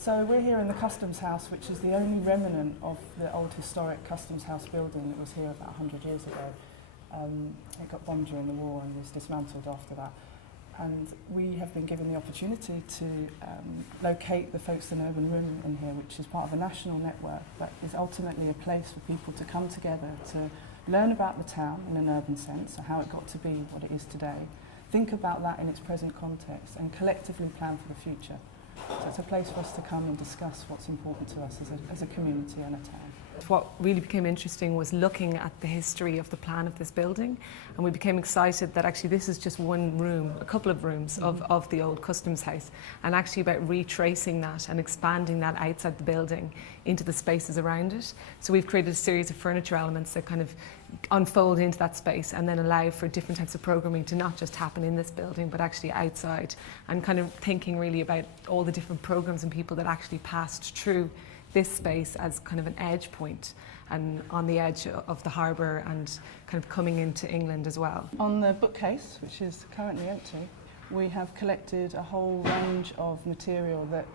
So we're here in the Customs House, which is the only remnant of the old historic Customs House building that was here about 100 years ago. It got bombed during the war and was dismantled after that. And we have been given the opportunity to locate the Folkestone Urban Room in here, which is part of a national network, but is ultimately a place for people to come together to learn about the town in an urban sense, so how it got to be what it is today, think about that in its present context, and collectively plan for the future. So it's a place for us to come and discuss what's important to us as a community and a town. What really became interesting was looking at the history of the plan of this building, and we became excited that actually this is just one room, a couple of rooms of the old Customs House, and actually about retracing that and expanding that outside the building into the spaces around it. So we've created a series of furniture elements that kind of unfold into that space and then allow for different types of programming to not just happen in this building but actually outside, and kind of thinking really about all the different programs and people that actually passed through this space as kind of an edge point and on the edge of the harbour and kind of coming into England as well. On the bookcase, which is currently empty, we have collected a whole range of material that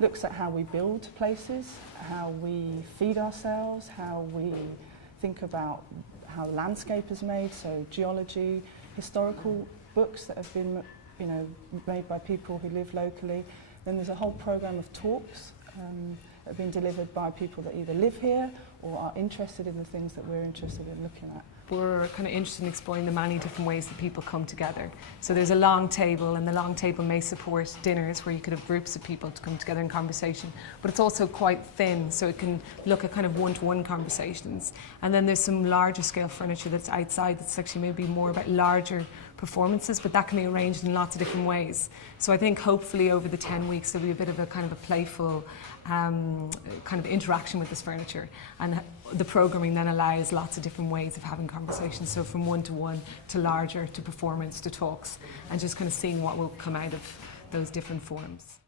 looks at how we build places, how we feed ourselves, how we think about how the landscape is made, so geology, historical books that have been made by people who live locally. Then there's a whole programme of talks that have been delivered by people that either live here or are interested in the things that we're interested in looking at. We're kind of interested in exploring the many different ways that people come together. So there's a long table, and the long table may support dinners where you could have groups of people to come together in conversation, but it's also quite thin, so it can look at kind of one-to-one conversations. And then there's some larger scale furniture that's outside that's actually maybe more about larger performances, but that can be arranged in lots of different ways. So I think hopefully over the 10 weeks there'll be a bit of a kind of a playful kind of interaction with this furniture, and the programming then allows lots of different ways of having conversations, so from one-to-one to larger to performance to talks, and just kind of seeing what will come out of those different forms.